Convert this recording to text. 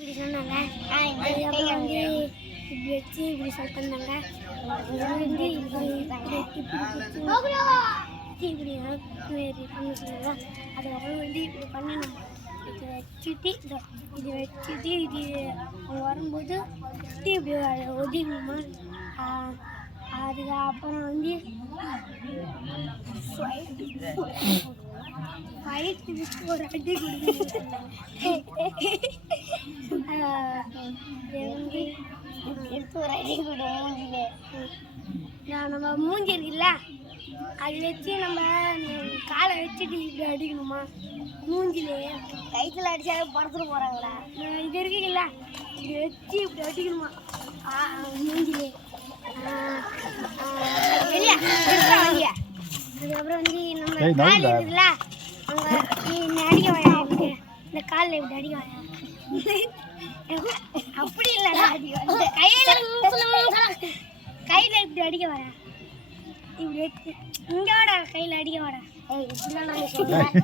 இப்படி சொன்னாங்க. அதுக்கப்புறம் வந்து இப்படி வச்சு இப்படி சொல்லிட்டு இருந்தாங்க. வந்து இப்படி பண்ண சொன்னாங்க. அதுக்கப்புறம் வந்து இப்படி பண்ணணும். இது வச்சுட்டு இது அவங்க வரும்போது இப்படி ஒதுக்கணுமா. அதுக்கப்புறம் வந்து ஒரு அடி நம்ம மூஞ்சி இருக்குல்ல அது வச்சு நம்ம காலை வச்சுட்டு இப்படி அடிக்கணுமா. மூஞ்சிலே கைத்தில் அடிச்சாலே பறந்துட்டு போகிறாங்களா. இது இருக்குல்ல இது வச்சு இப்படி அடிக்கணுமா மூஞ்சிலே. அதுக்கப்புறம் வந்து நம்ம கால் இருக்குதுல்ல அங்கே அடிக்க வாயா இந்த காலில் இப்படி அடிக்க வாயா. அப்படி இல்லை கையில் இப்படி அடிக்க வாயா. இப்படி வச்சு இங்கே வாடா கையில் அடிக்க வாடா. இப்படிலாம் நான் சொல்லுவேன்.